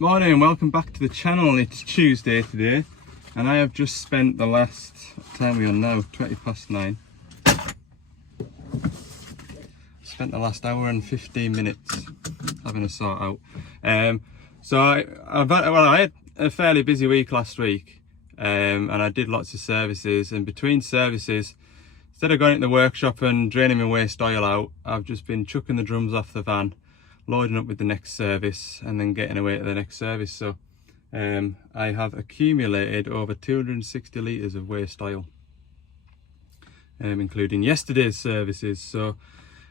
Morning and welcome back to the channel. It's Tuesday today and I have just spent the last, what time are we on now? 9:20. Spent the last hour and 15 minutes having a sort out. I had a fairly busy week last week and I did lots of services, and between services, instead of going into the workshop and draining my waste oil out, I've just been chucking the drums off the van, loading up with the next service and then getting away to the next service. So I have accumulated over 260 litres of waste oil, including yesterday's services. So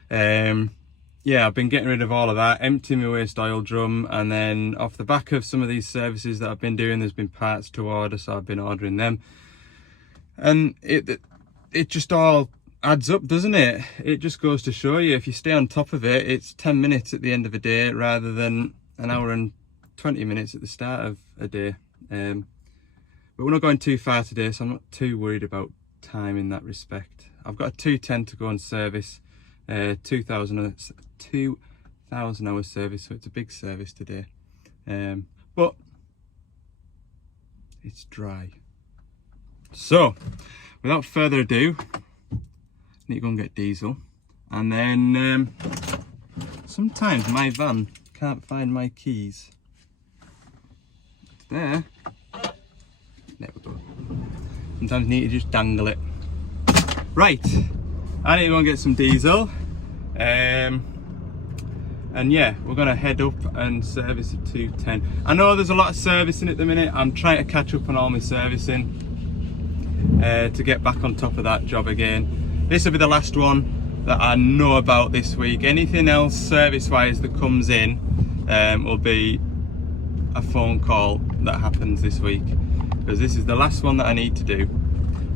yeah, I've been getting rid of all of that, emptying my waste oil drum, and then off the back of some of these services that I've been doing, there's been parts to order, so I've been ordering them, and it just all adds up, doesn't it? It just goes to show you, if you stay on top of it, it's 10 minutes at the end of a day rather than an hour and 20 minutes at the start of a day. But we're not going too far today, so I'm not too worried about time in that respect. I've got a 210 to go on service, 2,000 hour service, so it's a big service today. But it's dry. So without further ado, need to go and get diesel, and then sometimes my van can't find my keys. It's there we go. Sometimes you need to just dangle it. Right, I need to go and get some diesel, and yeah, we're gonna head up and service a 210. I know there's a lot of servicing at the minute. I'm trying to catch up on all my servicing to get back on top of that job again. This will be the last one that I know about this week. Anything else service-wise that comes in will be a phone call that happens this week, because this is the last one that I need to do.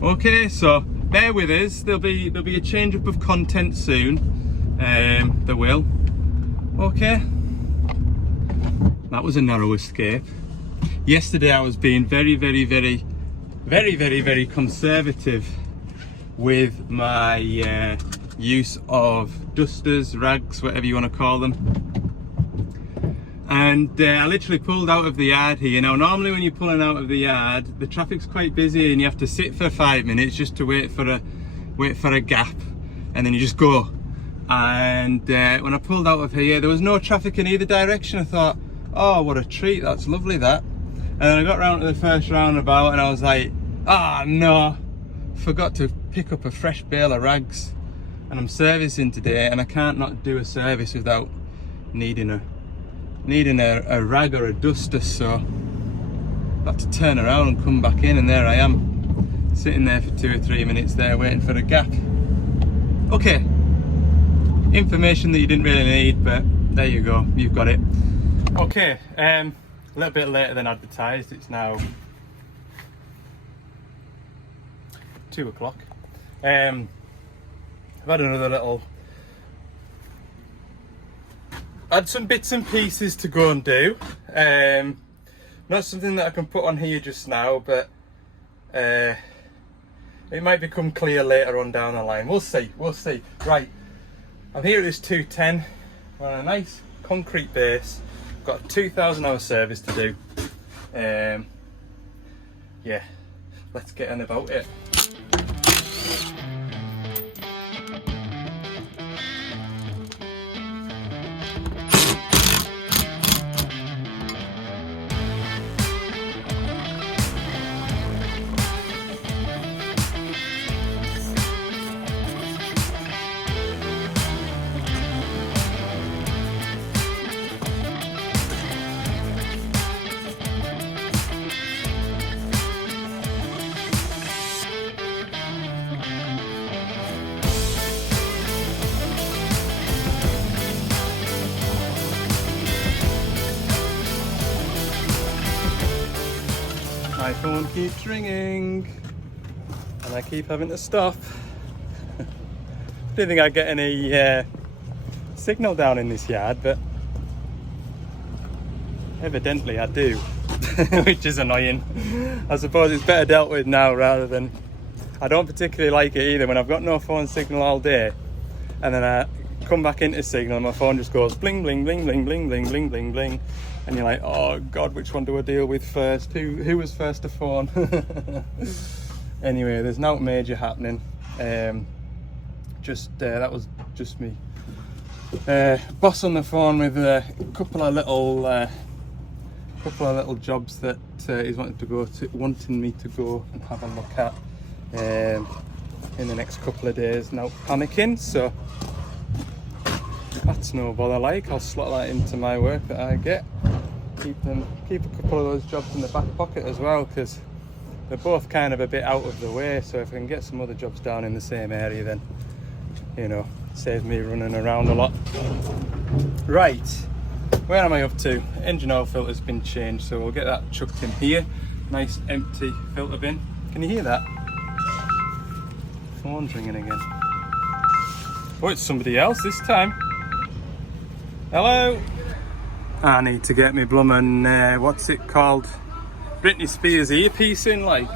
Okay, so bear with us. There'll be a change up of content soon. There will. Okay. That was a narrow escape. Yesterday I was being very conservative with my use of dusters, rags, whatever you want to call them, and I literally pulled out of the yard here. Now normally when you're pulling out of the yard, the traffic's quite busy and you have to sit for 5 minutes just to wait for a gap, and then you just go. And when I pulled out of here, there was no traffic in either direction. I thought, oh, what a treat, that's lovely, that. And then I got round to the first roundabout and I was like, ah, no, forgot to pick up a fresh bale of rags, and I'm servicing today and I can't not do a service without needing a rag or a duster. So I had to turn around and come back in, and there I am sitting there for 2 or 3 minutes there waiting for a gap. Okay, information that you didn't really need, but there you go, you've got it. Okay, a little bit later than advertised. It's now 2 o'clock. I've had another had some bits and pieces to go and do. Not something that I can put on here just now, but it might become clear later on down the line. We'll see. Right, I'm here at this 210. We're on a nice concrete base. Got a 2,000 hour service to do. Yeah, let's get on about it. My phone keeps ringing and I keep having to stop. Didn't think I'd get any signal down in this yard, but evidently I do. Which is annoying. I suppose it's better dealt with now rather than... I don't particularly like it either when I've got no phone signal all day and then I come back into signal and my phone just goes bling bling bling bling bling bling bling bling bling. and you're like, oh God, which one do I deal with first? Who was first to phone? Anyway, there's nothing major happening. That was just me. Boss on the phone with a couple of little jobs that he's wanting me to go and have a look at in the next couple of days. Now panicking, so that's no bother. Like, I'll slot that into my work that I get. Keep a couple of those jobs in the back pocket as well, because they're both kind of a bit out of the way. So if I can get some other jobs down in the same area, then, you know, saves me running around a lot. Right, where am I up to? Engine oil filter's been changed, so we'll get that chucked in here. Nice empty filter bin. Can you hear that? Phone's ringing again. Oh, it's somebody else this time. Hello? I need to get me bloomin', what's it called? Britney Spears earpiece in, like.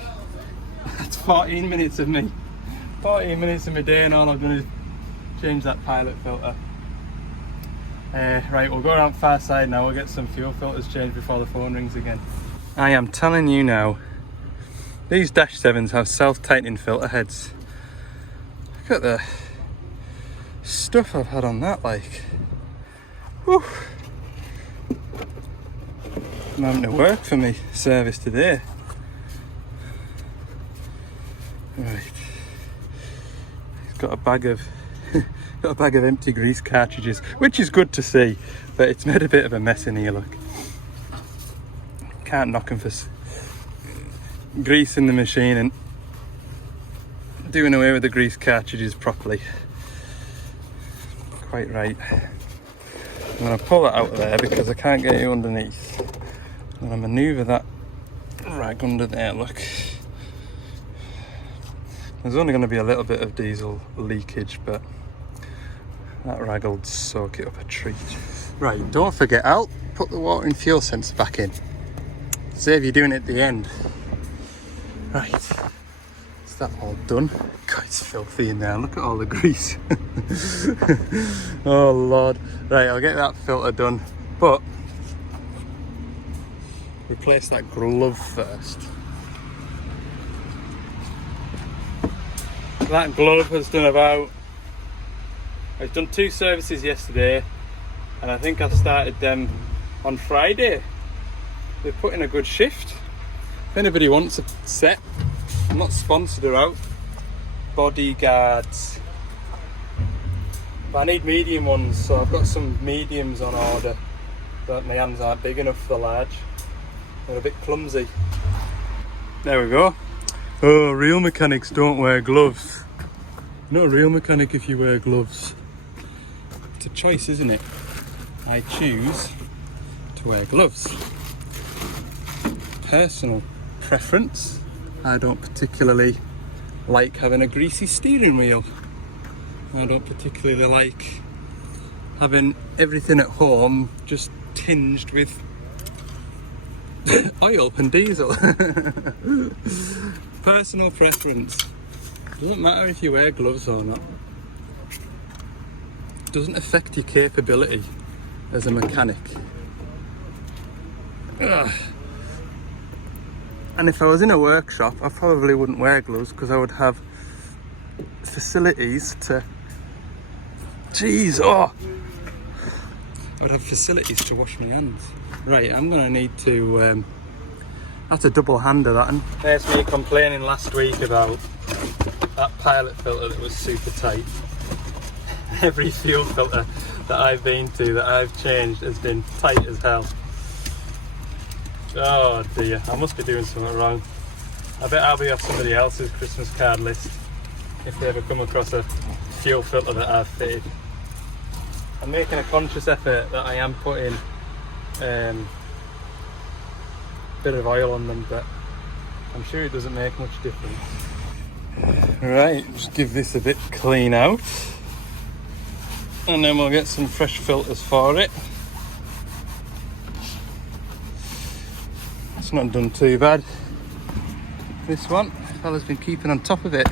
That's 14 minutes of me. 14 minutes of my day, and all I'm gonna change that pilot filter. Right, we'll go around far side now. We'll get some fuel filters changed before the phone rings again. I am telling you now, these Dash 7s have self-tightening filter heads. Look at the stuff I've had on that, like. Whew. I'm having to work for me service today. Right. He's got a bag of empty grease cartridges, which is good to see, but it's made a bit of a mess in here, look. Can't knock him for greasing the machine and doing away with the grease cartridges properly. Quite right. I'm going to pull that out of there because I can't get you underneath. I'm going to manoeuvre that rag under there, look. There's only going to be a little bit of diesel leakage, but that rag will soak it up a treat. Right, don't forget, I'll put the water and fuel sensor back in. Save you doing it at the end. Right, is that all done? God, it's filthy in there, look at all the grease. Oh Lord. Right, I'll get that filter done, but replace that glove first. That glove has done I've done 2 services yesterday, and I think I started them on Friday. They put in a good shift. If anybody wants a set, I'm not sponsored or out. Bodyguards. But I need medium ones, so I've got some mediums on order, but my hands aren't big enough for the large. They're a bit clumsy. There we go. Oh, real mechanics don't wear gloves. You're not a real mechanic if you wear gloves. It's a choice, isn't it? I choose to wear gloves. Personal preference. I don't particularly like having a greasy steering wheel. I don't particularly like having everything at home just tinged with oil and diesel. Personal preference. Doesn't matter if you wear gloves or not. Doesn't affect your capability as a mechanic. Ugh. And if I was in a workshop, I probably wouldn't wear gloves because I would have facilities to... Jeez, oh! I would have facilities to wash my hands. Right, I'm going to need to... that's a double hander, that one. There's me complaining last week about that pilot filter that was super tight. Every fuel filter that I've been to, that I've changed, has been tight as hell. Oh dear, I must be doing something wrong. I bet I'll be off somebody else's Christmas card list if they ever come across a fuel filter that I've fitted. I'm making a conscious effort that I am putting a bit of oil on them, but I'm sure it doesn't make much difference. Right, just give this a bit clean out, and then we'll get some fresh filters for it. It's not done too bad. This one, the fella's been keeping on top of it.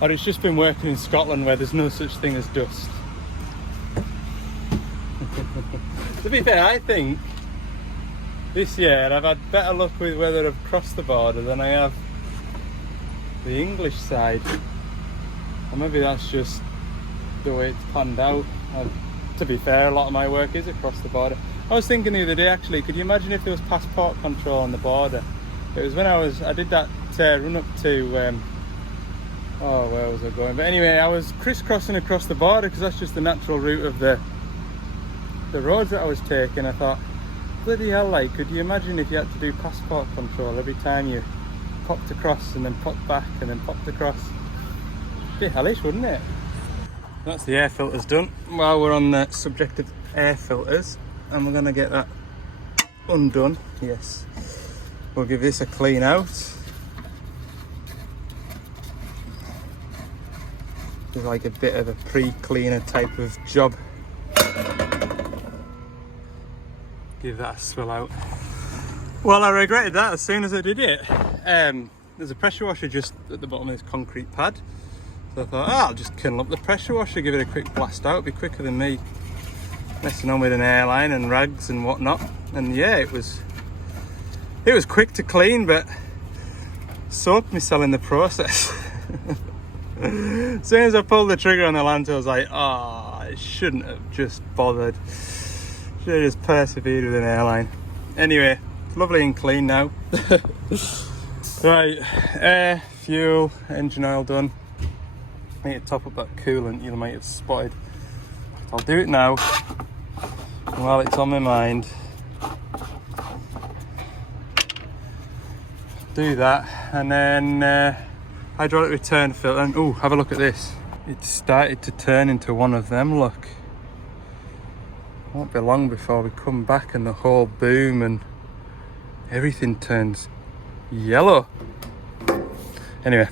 Or it's just been working in Scotland where there's no such thing as dust. To be fair, I think this year I've had better luck with whether I've crossed the border than I have the English side. Or maybe that's just the way it's panned out. To be fair, a lot of my work is across the border. I was thinking the other day actually, could you imagine if there was passport control on the border? It was when I did that run up to, where was I going? But anyway, I was crisscrossing across the border because that's just the natural route of the roads that I was taking. I thought, bloody hell, like, could you imagine if you had to do passport control every time you popped across and then popped back and then popped across? It'd be hellish, wouldn't it? That's the air filters done. While we're on the subject of air filters, and we're gonna get that undone. Yes, we'll give this a clean out. It's like a bit of a pre-cleaner type of job. Give that a swill out. Well, I regretted that as soon as I did it. There's a pressure washer just at the bottom of this concrete pad. So I thought, I'll just kindle up the pressure washer, give it a quick blast out. It'd be quicker than me messing on with an airline and rags and whatnot. And yeah, it was quick to clean, but soaked myself in the process. As soon as I pulled the trigger on the Lancer, I was like, I shouldn't have just bothered. Should have just persevered with an airline. Anyway, it's lovely and clean now. Right, air, fuel, engine oil done. I need to top up that coolant you might have spotted. I'll do it now. And while it's on my mind, do that, and then hydraulic return filter. And oh, have a look at this. It's started to turn into one of them. Look, won't be long before we come back and the whole boom and everything turns yellow. Anyway,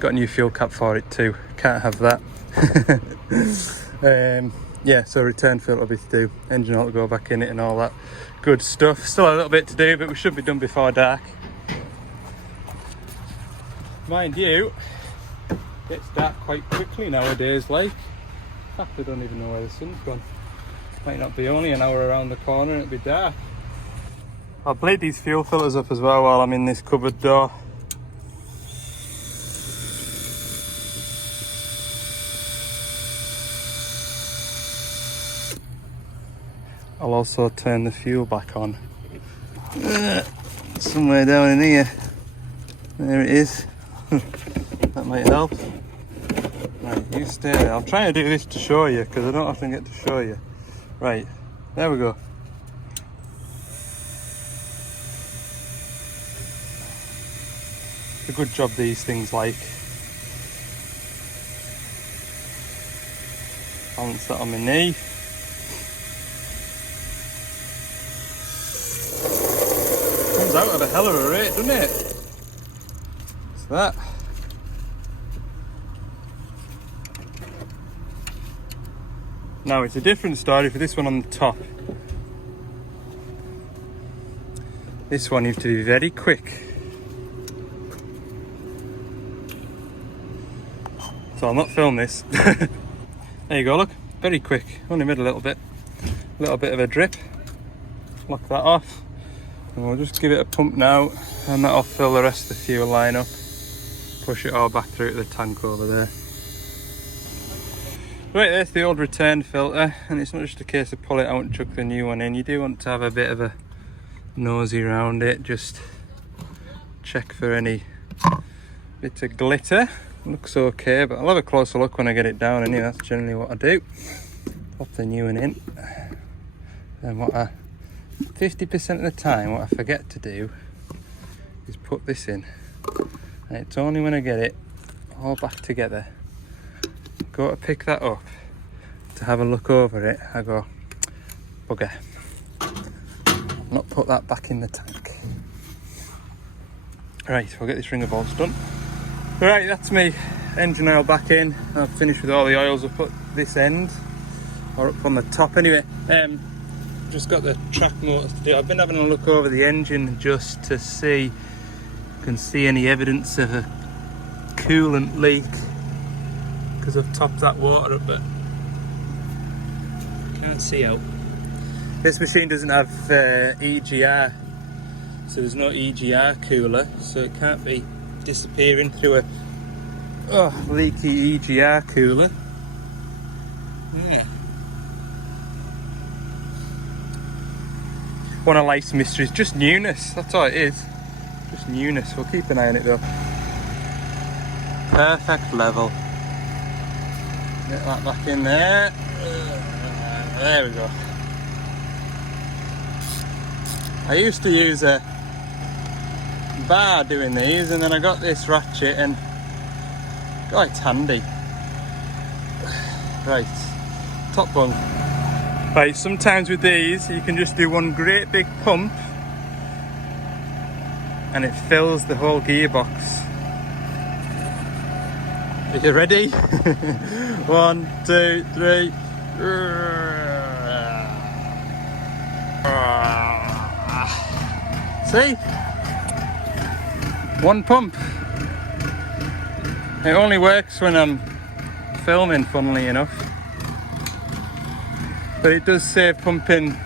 got a new fuel cap for it too. Can't have that. Yeah, so return filter will be to do. Engine oil to go back in it and all that good stuff. Still a little bit to do, but we should be done before dark. Mind you, it gets dark quite quickly nowadays, like. In fact, I don't even know where the sun's gone. Might not be only an hour around the corner and it'll be dark. I'll bleed these fuel filters up as well while I'm in this cupboard door. I'll also turn the fuel back on. Somewhere down in here. There it is. That might help. Right, you stay there. I'm trying to do this to show you because I don't often get to show you. Right, there we go. It's a good job these things like. Balance that on my knee. Comes out at a hell of a rate, doesn't it? What's that? Now it's a different story for this one on the top. This one you have to be very quick. So I'll not film this. There you go, look, very quick. Only made a little bit of a drip. Lock that off. And we'll just give it a pump now, and that'll fill the rest of the fuel line up. Push it all back through to the tank over there. Right, there's the old return filter, and it's not just a case of pull it out and chuck the new one in. You do want to have a bit of a nosy around it, just check for any bits of glitter. Looks okay, but I'll have a closer look when I get it down anyway. That's generally what I do. Pop the new one in. Then 50% of the time what I forget to do is put this in. And it's only when I get it all back together, go to pick that up to have a look over it, I go, bugger, not put that back in the tank. Right, we'll get this ring of bolts done. Right, that's me engine oil back in. I've finished with all the oils. I've put this end, or up on the top anyway. Just got the track motors to do. I've been having a look over the engine just to see if I can see any evidence of a coolant leak, because I've topped that water up, but can't see out. This machine doesn't have EGR, so there's no EGR cooler, so it can't be disappearing through a leaky EGR cooler. Yeah. One of life's mysteries, just newness, that's all it is. Just newness, we'll keep an eye on it though. Perfect level. Get that back in there. There we go. I used to use a bar doing these, and then I got this ratchet and God, it's handy. Right, top bunk. Right, sometimes with these you can just do one great big pump and it fills the whole gearbox. Are you ready? 1, 2, 3. See? One pump. It only works when I'm filming, funnily enough. But it does save pumping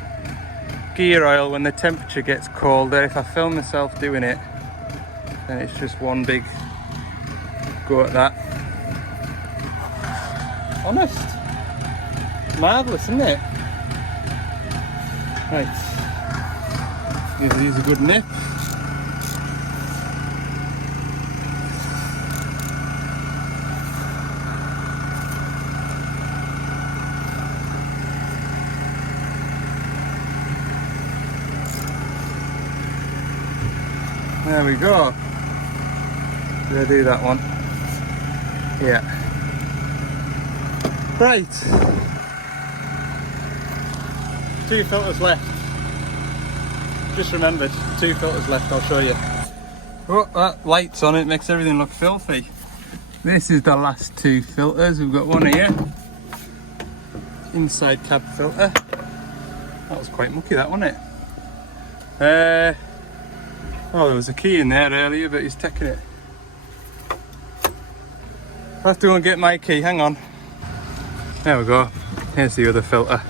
gear oil when the temperature gets colder. If I film myself doing it, then it's just one big go at that. Honest. Marvellous, isn't it? Right. Give these a good nip. There we go. Did I do that one? Yeah. Right. 2 filters left. Just remembered, 2 filters left, I'll show you. Oh, that light's on, it makes everything look filthy. This is the last 2 filters. We've got one here. Inside cab filter. That was quite mucky, that, wasn't it? Oh, there was a key in there earlier, but he's taking it. I'll have to go and get my key, hang on. There we go, here's the other filter.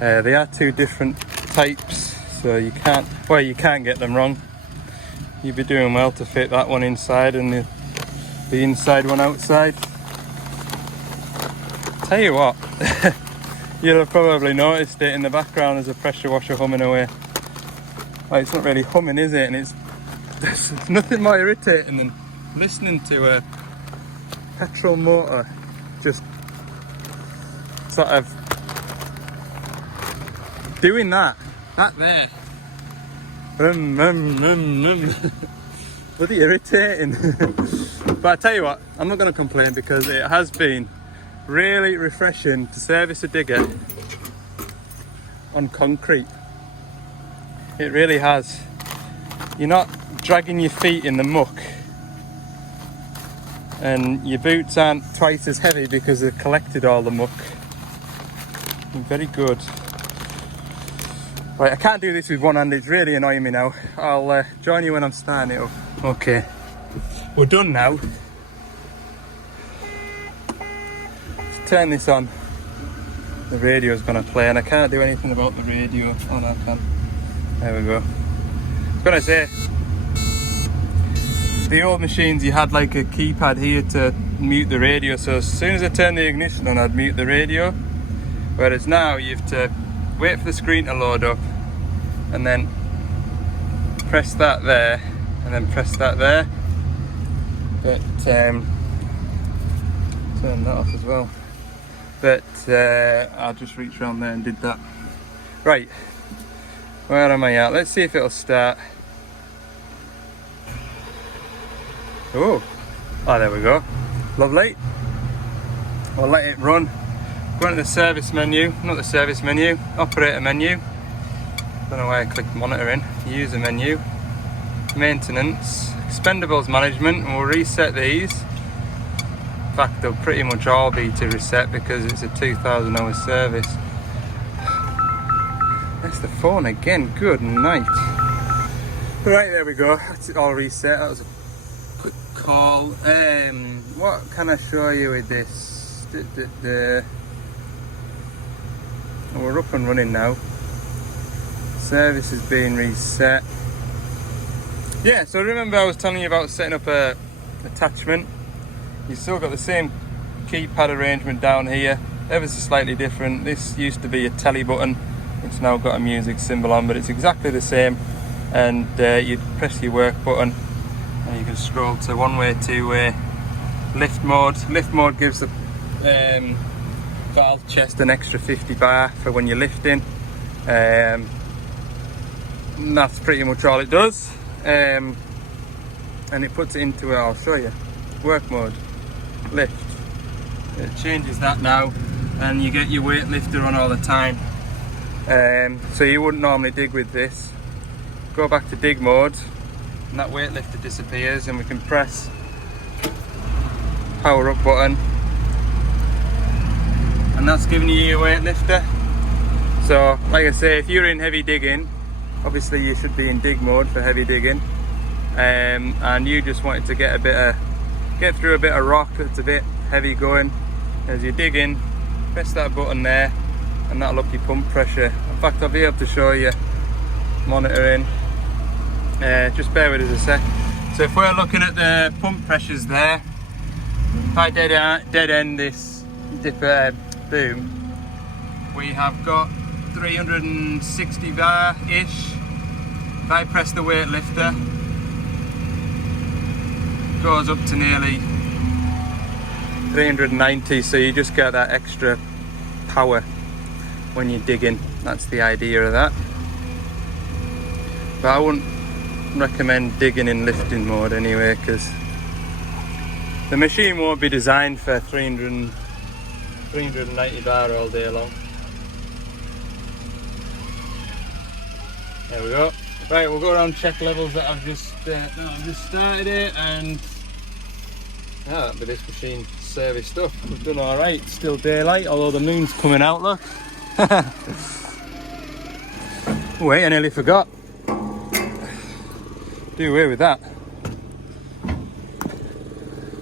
They are 2 different types, so you can't get them wrong. You'd be doing well to fit that one inside and the inside one outside. Tell you what, you'll have probably noticed it in the background, there's a pressure washer humming away. Well, it's not really humming, is it? And there's nothing more irritating than listening to a petrol motor just sort of doing that there. Bloody irritating. But I tell you what, I'm not going to complain because it has been really refreshing to service a digger on concrete. It really has. You're not dragging your feet in the muck, and your boots aren't twice as heavy because they've collected all the muck. Very good. Right, I can't do this with one hand, it's really annoying me now. I'll join you when I'm starting it up. Okay, we're done now. Let's turn this on. The radio's gonna play and I can't do anything about the radio. Oh no, I can. There we go. I was gonna say, the old machines you had like a keypad here to mute the radio, so as soon as I turn the ignition on I'd mute the radio, whereas now you have to wait for the screen to load up and then press that there and then press that there. But turn that off as well. But I'll just reach around there and did that. Right, where am I at? Let's see if it'll start. Oh, there we go. Lovely. I'll let it run. Go into the service menu, not the service menu, operator menu. Don't know why I clicked monitor in. User menu, maintenance, expendables management, and we'll reset these. In fact, they'll pretty much all be to reset because it's a 2,000 hour service. That's the phone again, good night. Right, there we go, that's it all reset. That was a quick call. What can I show you with this? We're up and running now. Service is being reset. Yeah, so remember I was telling you about setting up a attachment. You've still got the same keypad arrangement down here, ever so slightly different. This used to be a telly button, it's now got a music symbol on, but it's exactly the same. And you press your work button and you can scroll to one-way, two-way, lift mode. Lift mode gives the valve chest an extra 50 bar for when you're lifting. And that's pretty much all it does. And it puts it into, I'll show you, work mode, lift. It changes that now, and you get your weightlifter on all the time. So you wouldn't normally dig with this. Go back to dig mode, and that weightlifter disappears, and we can press power up button, and that's giving you your weightlifter. So like I say, if you're in heavy digging, obviously you should be in dig mode for heavy digging, and you just wanted to get through a bit of rock that's a bit heavy going. As you dig in, press that button there, and that'll up your pump pressure. In fact, I'll be able to show you monitoring. Just bear with us a sec. So if we're looking at the pump pressures there, if I dead end this boom, we have got 360 bar-ish. If I press the weightlifter, it goes up to nearly 390, so you just get that extra power when you're digging. That's the idea of that. But I wouldn't recommend digging in lifting mode anyway, because the machine won't be designed for 390 bar all day long. There we go. Right, we'll go around and check levels that I've just started it, and that'll be this machine service stuff. We've done all right. It's still daylight, although the moon's coming out. Look. Wait, I nearly forgot. Do away with that.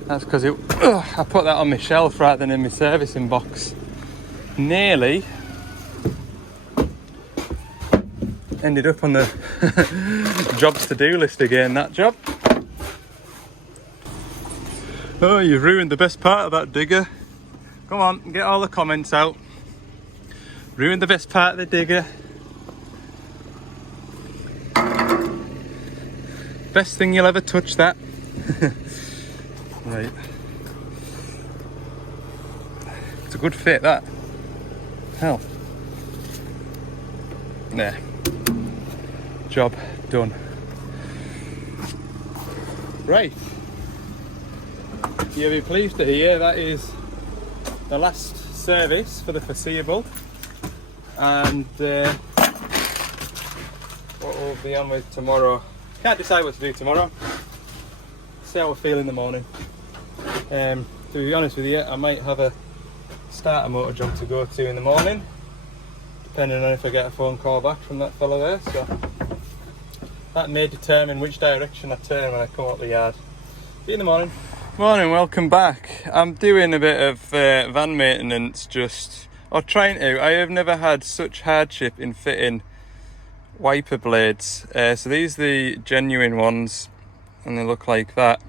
That's because I put that on my shelf rather than in my servicing box. Nearly ended up on the jobs to do list again, that job. Oh, you've ruined the best part of that digger. Come on, get all the comments out. Ruined the best part of the digger. Best thing you'll ever touch, that. Right. It's a good fit, that. Hell. There. Job done. Right. You'll be pleased to hear that is the last service for the foreseeable, and what we'll be on with tomorrow. Can't decide what to do tomorrow. See how we feel in the morning. To be honest with you, I might have a starter motor job to go to in the morning, depending on if I get a phone call back from that fella there. So that may determine which direction I turn when I come up the yard. See you in the morning. Morning, welcome back. I'm doing a bit of van maintenance, or trying to. I have never had such hardship in fitting wiper blades. So these are the genuine ones, and they look like that.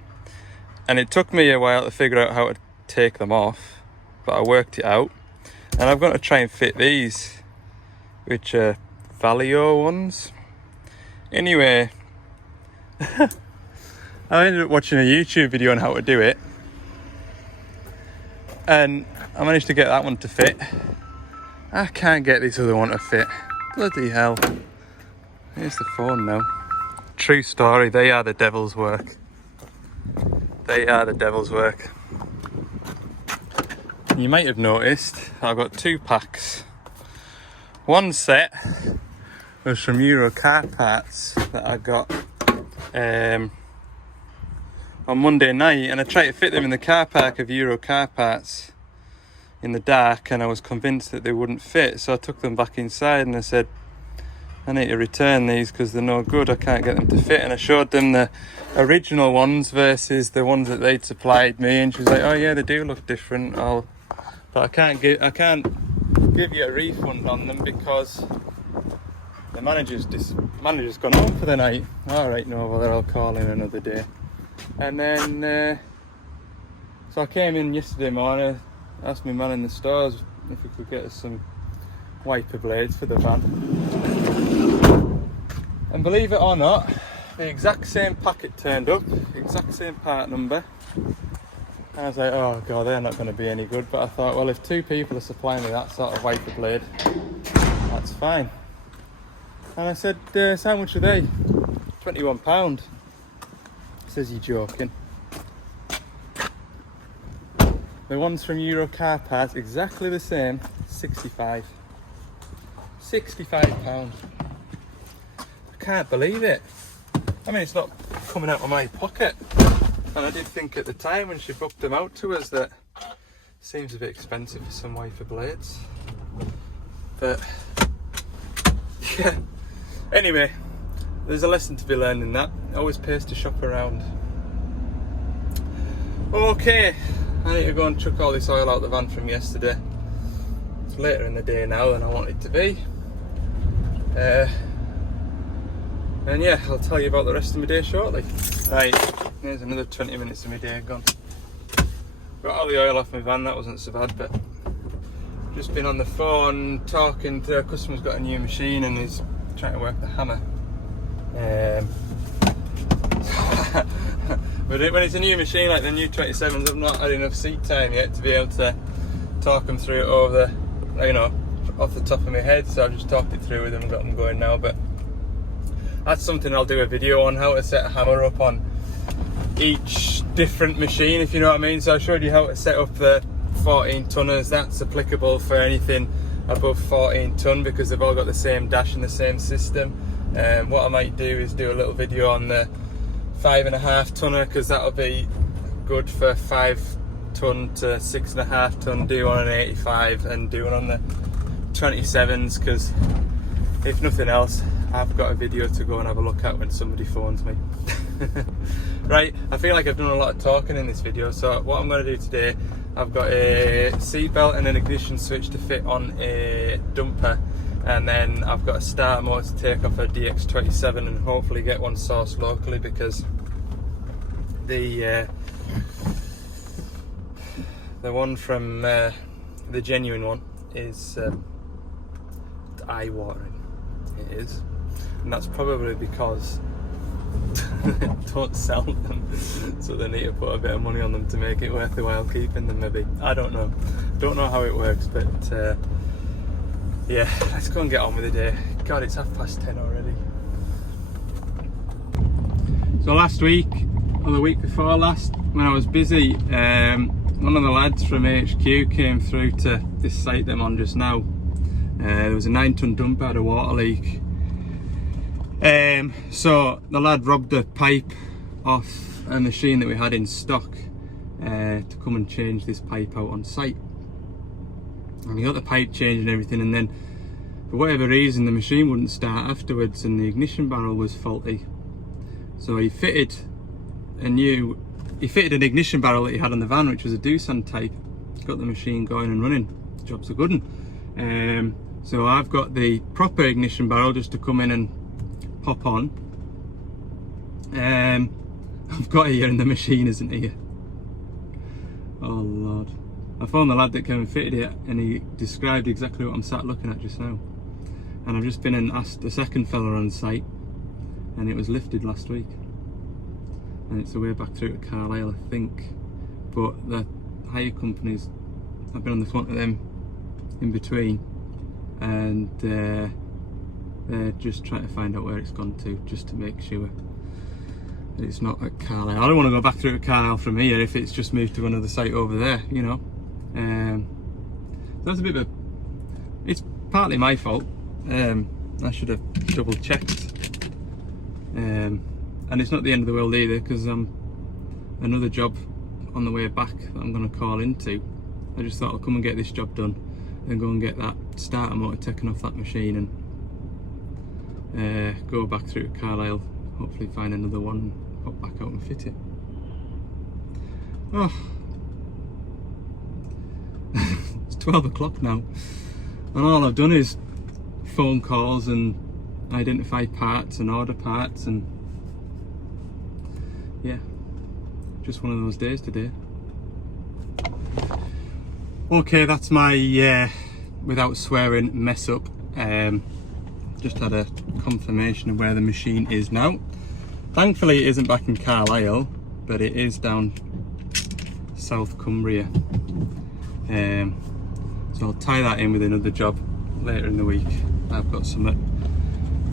And it took me a while to figure out how to take them off, but I worked it out. And I've got to try and fit these, which are Valio ones. Anyway, I ended up watching a YouTube video on how to do it, and I managed to get that one to fit. I can't get this other one to fit. Bloody hell. Here's the phone now. True story, they are the devil's work. They are the devil's work. You might have noticed I've got 2 packs. One set was from Euro Car Parts that I got on Monday night, and I tried to fit them in the car park of Euro Car Parts in the dark, and I was convinced that they wouldn't fit, so I took them back inside and I said, I need to return these because they're no good, I can't get them to fit. And I showed them the original ones versus the ones that they'd supplied me, and she was like, oh yeah, they do look different, but I can't give you a refund on them because the manager's gone home for the night. Alright, no, well, I'll call in another day. And then, so I came in yesterday morning, asked my man in the stores if he could get us some wiper blades for the van. And believe it or not, the exact same packet turned up, the exact same part number. And I was like, oh god, they're not going to be any good. But I thought, well, if 2 people are supplying me that sort of wiper blade, that's fine. And I said, so how much are they? £21. He says, you're joking. The ones from Euro Car Parts, exactly the same, 65. £65. I can't believe it. I mean, it's not coming out of my pocket. And I did think at the time when she booked them out to us that it seems a bit expensive for some wiper blades. But yeah. Anyway, there's a lesson to be learned in that. It always pays to shop around. Okay, I need to go and chuck all this oil out the van from yesterday. It's later in the day now than I want it to be. And yeah, I'll tell you about the rest of my day shortly. Right, here's another 20 minutes of my day gone. Got all the oil off my van, that wasn't so bad, but just been on the phone talking to a customer's got a new machine and he's trying to work the hammer. But when it's a new machine like the new 27s, I've not had enough seat time yet to be able to talk them through it over the, you know, off the top of my head, so I've just talked it through with them and got them going now. But that's something I'll do a video on, how to set a hammer up on each different machine, if you know what I mean. So I showed you how to set up the 14 tonners. That's applicable for anything above 14 ton because they've all got the same dash and the same system. What I might do is do a little video on the 5.5 tonner because that'll be good for 5 ton to 6.5 ton. Do one on an 85 and do one on the 27s because if nothing else, I've got a video to go and have a look at when somebody phones me. Right, I feel like I've done a lot of talking in this video, so what I'm going to do today, I've got a seat belt and an ignition switch to fit on a dumper, and then I've got a starter motor to take off a DX27 and hopefully get one sourced locally because the one from the genuine one is eye-watering. It is, and that's probably because don't sell them, so they need to put a bit of money on them to make it worth the while keeping them. Maybe, I don't know how it works, but yeah, let's go and get on with the day. God, it's 10:30 already. So last week or the week before last, when I was busy, one of the lads from HQ came through to this site that I'm on just now. There was a 9-ton dumper, had a water leak. So the lad robbed a pipe off a machine that we had in stock to come and change this pipe out on site. And he got the pipe changed and everything, and then for whatever reason the machine wouldn't start afterwards and the ignition barrel was faulty. So he fitted an ignition barrel that he had on the van, which was a Doosan type. Got the machine going and running. The job's a good one. So I've got the proper ignition barrel just to come in and pop on. I've got it here and the machine isn't here. Oh Lord. I phoned the lad that came and fitted it and he described exactly what I'm sat looking at just now. And I've just been and asked the second fella on site and it was lifted last week. And it's the way back through to Carlisle, I think. But the hire companies, I've been on the phone to them in between, and they're just trying to find out where it's gone to, just to make sure that it's not at Carlisle. I don't want to go back through to Carlisle from here if it's just moved to another site over there, you know. That's a bit of it's partly my fault. I should have double checked. And it's not the end of the world either, because another job on the way back that I'm going to call into. I just thought I'll come and get this job done and go and get that starter motor taken off that machine and go back through to Carlisle, hopefully find another one, pop back out and fit it. Oh, it's 12 o'clock now and all I've done is phone calls and identify parts and order parts, and yeah, just one of those days today. Okay, that's my without swearing mess up. Just had a confirmation of where the machine is now. Thankfully it isn't back in Carlisle, but it is down South Cumbria. So I'll tie that in with another job later in the week. I've got something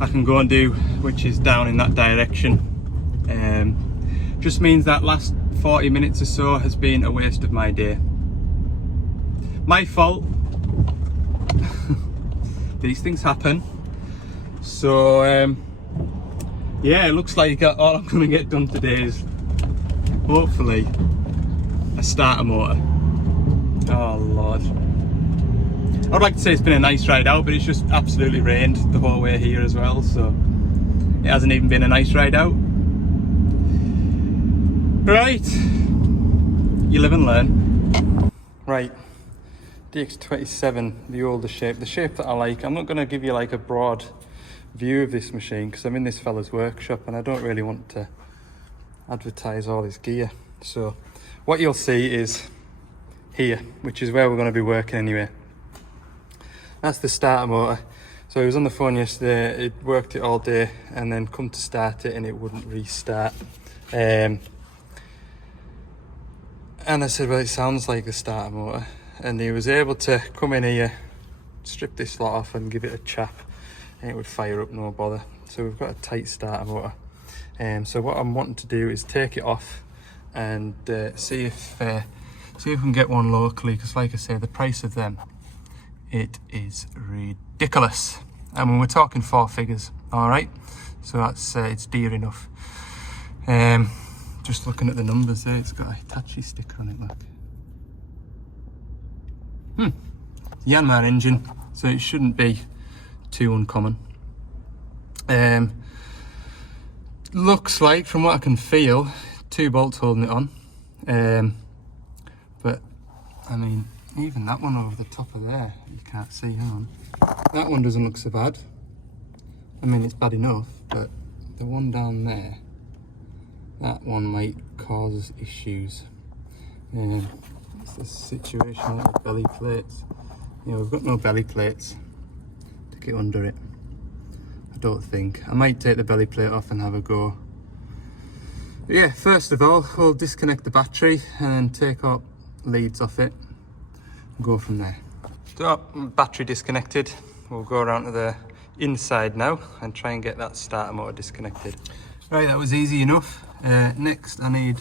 I can go and do which is down in that direction. Just means that last 40 minutes or so has been a waste of my day. My fault. These things happen. So yeah, it looks like all I'm going to get done today is hopefully a starter motor. Oh Lord. I'd like to say it's been a nice ride out, but it's just absolutely rained the whole way here as well, so it hasn't even been a nice ride out. Right, you live and learn. Right, DX27, the older shape, the shape that I like. I'm not going to give you like a broad view of this machine because I'm in this fella's workshop and I don't really want to advertise all his gear. So what you'll see is here, which is where we're going to be working anyway. That's the starter motor. So he was on the phone yesterday, it worked it all day and then come to start it and it wouldn't restart. And I said, well, it sounds like a starter motor. And he was able to come in here, strip this lot off and give it a chap and it would fire up, no bother. So we've got a tight starter motor. So what I'm wanting to do is take it off and see if we can get one locally, because like I say, the price of them, it is ridiculous. I mean, we're talking 4 figures, all right? So that's it's dear enough. Just looking at the numbers there, it's got a Hitachi sticker on it, look. Yanmar engine, so it shouldn't be too uncommon. Looks like, from what I can feel, 2 bolts holding it on. But, I mean, even that one over the top of there, you can't see, hang on. That one doesn't look so bad. I mean, it's bad enough, but the one down there, that one might cause issues. It's the situation with the belly plates. Yeah, we've got no belly plates to get under it, I don't think. I might take the belly plate off and have a go. But yeah, first of all, we'll disconnect the battery and take our leads off it and go from there. So, battery disconnected. We'll go around to the inside now and try and get that starter motor disconnected. Right, that was easy enough. Next I need,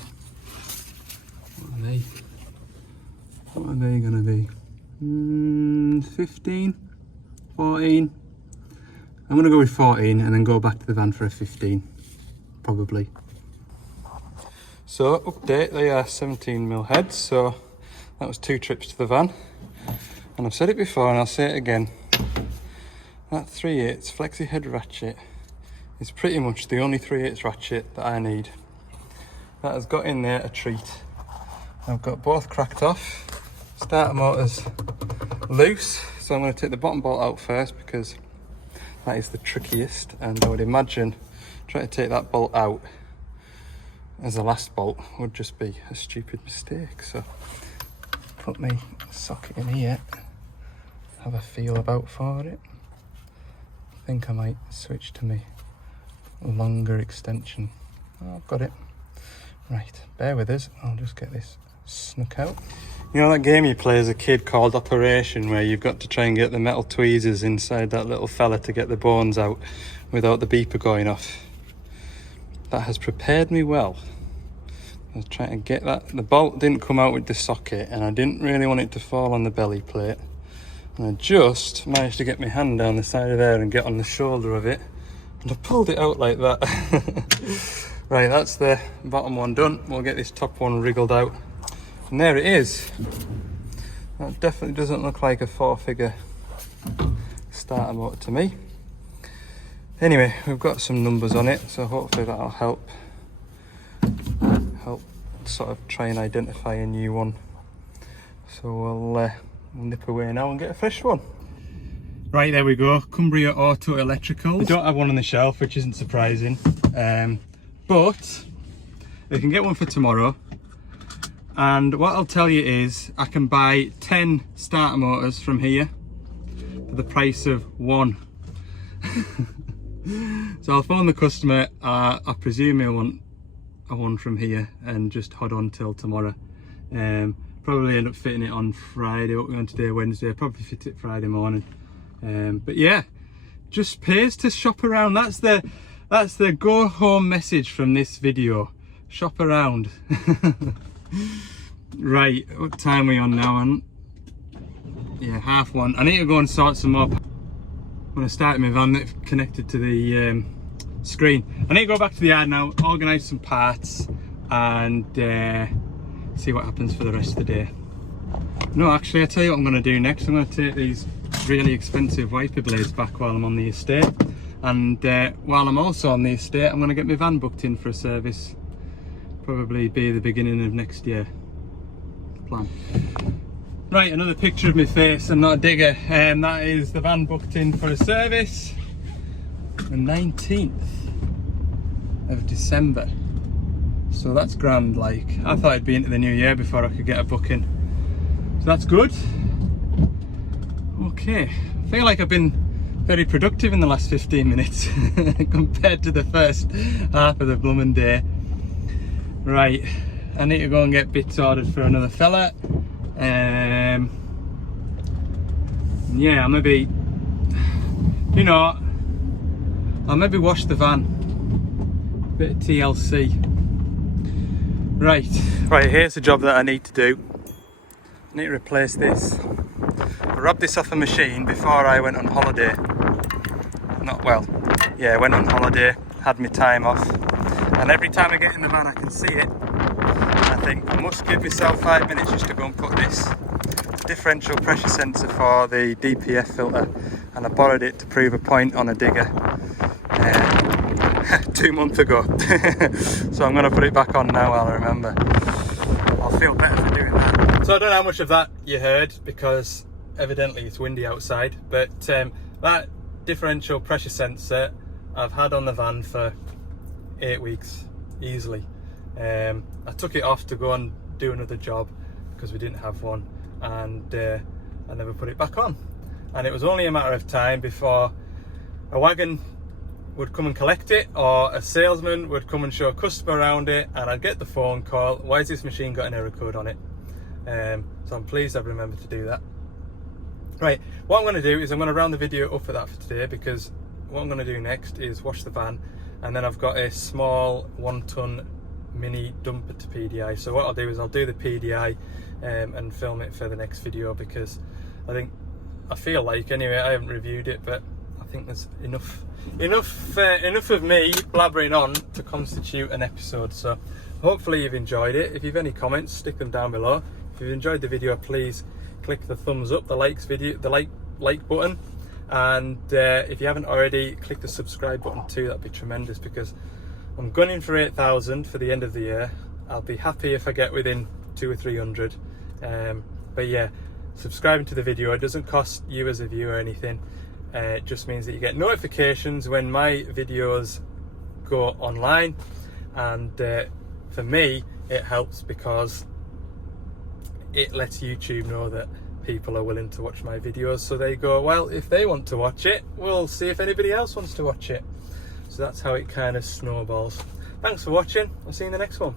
what are they going to be? 15, 14. I'm going to go with 14 and then go back to the van for a 15, probably. So, update, they are 17mm heads, so that was 2 trips to the van. And I've said it before and I'll say it again. That 3/8 flexi head ratchet is pretty much the only 3/8 ratchet that I need. That has got in there a treat. I've got both cracked off. Starter motor's loose, so I'm going to take the bottom bolt out first because that is the trickiest, and I would imagine trying to take that bolt out as the last bolt would just be a stupid mistake. So put my socket in here, have a feel about for it. I think I might switch to my longer extension. Oh, I've got it. Right, bear with us, I'll just get this snuck out. You know that game you play as a kid called Operation, where you've got to try and get the metal tweezers inside that little fella to get the bones out without the beeper going off? That has prepared me well. I was trying to get that, the bolt didn't come out with the socket and I didn't really want it to fall on the belly plate. And I just managed to get my hand down the side of there and get on the shoulder of it. And I pulled it out like that. Right, that's the bottom one done. We'll get this top one wriggled out. And there it is. That definitely doesn't look like a 4-figure starter motor to me. Anyway, we've got some numbers on it, so hopefully that'll help sort of try and identify a new one. So we'll nip away now and get a fresh one. Right, there we go, Cumbria Auto Electricals. They don't have one on the shelf, which isn't surprising, but they can get one for tomorrow. And what I'll tell you is I can buy 10 starter motors from here for the price of one. So I'll phone the customer. I presume he'll want a one from here and just hold on till tomorrow. Probably end up fitting it on Friday. What we're on today, Wednesday. Probably fit it Friday morning. But yeah, just pays to shop around. That's the go home message from this video. Shop around. Right, what time are we on now? Yeah, 1:30. I need to go and sort some more. I'm going to start my van that's connected to the screen. I need to go back to the yard now, organise some parts, and see what happens for the rest of the day. No, actually, I'll tell you what I'm going to do next. I'm going to take these really expensive wiper blades back while I'm on the estate, and while I'm also on the estate, I'm going to get my van booked in for a service. Probably be the beginning of next year. Plan. Right, another picture of my face. I'm not a digger, and that is the van booked in for a service the 19th of December. So that's grand. Like, I thought it'd be into the new year before I could get a booking, so that's good. Okay, I feel like I've been very productive in the last 15 minutes compared to the first half of the blooming day. Right, I need to go and get bits ordered for another fella. Yeah, I'll maybe, you know, I'll maybe wash the van. Bit of TLC. Right, here's the job that I need to do. I need to replace this. I robbed this off a machine before I went on holiday. I went on holiday, had my time off, and every time I get in the van I can see it. I think I must give myself 5 minutes just to go and put this differential pressure sensor for the DPF filter, and I borrowed it to prove a point on a digger 2 months ago. So I'm going to put it back on now while I remember. I'll feel better for doing that. So I don't know how much of that you heard, because evidently it's windy outside, but that differential pressure sensor I've had on the van for 8 weeks easily. I took it off to go and do another job because we didn't have one, and I never put it back on, and it was only a matter of time before a wagon would come and collect it, or a salesman would come and show a customer around it, and I'd get the phone call, why has this machine got an error code on it? So I'm pleased I've remembered to do that. Right, what I'm going to do is I'm going to round the video up for that for today, because what I'm going to do next is wash the van, and then I've got a small 1-ton mini dumper to PDI. So what I'll do is I'll do the PDI and film it for the next video, because I feel like, anyway, I haven't reviewed it, but I think there's enough of me blabbering on to constitute an episode. So hopefully you've enjoyed it. If you've any comments, stick them down below. If you've enjoyed the video, please click the thumbs up, the like button, and if you haven't already, click the subscribe button too. That'd be tremendous, because I'm gunning for 8,000 for the end of the year. I'll be happy if I get within 200 or 300. But yeah, subscribing to the video, it doesn't cost you as a viewer anything. It just means that you get notifications when my videos go online, and for me it helps because it lets YouTube know that people are willing to watch my videos, so they go, well, if they want to watch it, we'll see if anybody else wants to watch it. So that's how it kind of snowballs. Thanks for watching. I'll see you in the next one.